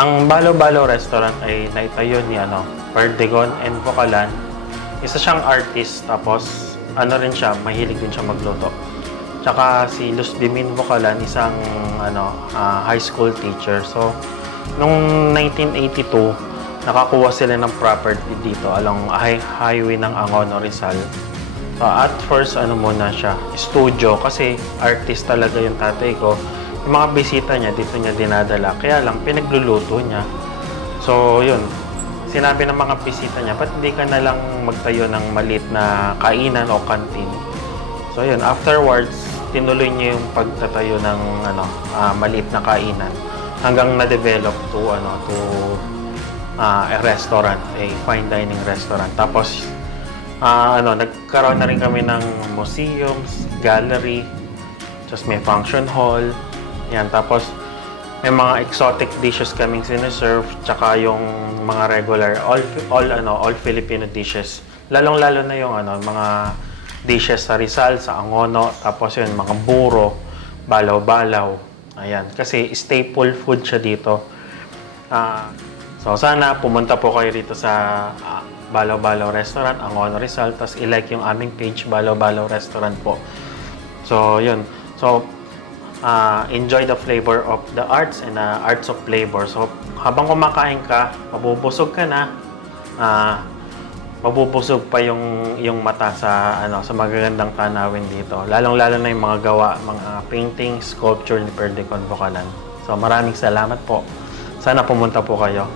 Ang Balo-Balo Restaurant ay naitayo ni Perdigon and Bocalan. Isa siyang artist, tapos rin siya, mahilig din siya magluto. Tsaka si Luz Bimin Bocalan, isang high school teacher. So, nung 1982, nakakuha sila ng property dito along highway ng Angono, Rizal. So, at first, muna siya, studio, kasi artist talaga yung tatay ko. Yung mga bisita niya, dito niya dinadala. Kaya lang, pinagluluto niya. So, yun. Sinabi ng mga bisita niya, ba't hindi ka na lang magtayo ng maliit na kainan o kantin? So, yun. Afterwards, tinuloy niya yung pagtatayo ng maliit na kainan hanggang na-develop to a restaurant, a fine dining restaurant. Tapos, nagkaroon na rin kami ng museums, gallery, just may function hall. Yan, tapos may mga exotic dishes kaming siniserve, tsaka yung mga regular all Filipino dishes. Lalong-lalo na yung mga dishes sa Rizal, sa Angono, tapos yun mga buro, balaw-balaw. Ayan, kasi staple food siya dito. So sana pumunta po kayo rito sa Balo-Balo Restaurant, Angono, Rizal, tapos i-like yung aming page, Balo-Balo Restaurant po. So yun. So enjoy the flavor of the arts and arts of flavor. So, habang kumakain ka, mabubusog ka na, mabubusog pa yung mata sa magagandang tanawin dito. Lalong-lalo na yung mga gawa, mga painting, sculpture ni Perdigon Bocalan. So, maraming salamat po. Sana pumunta po kayo.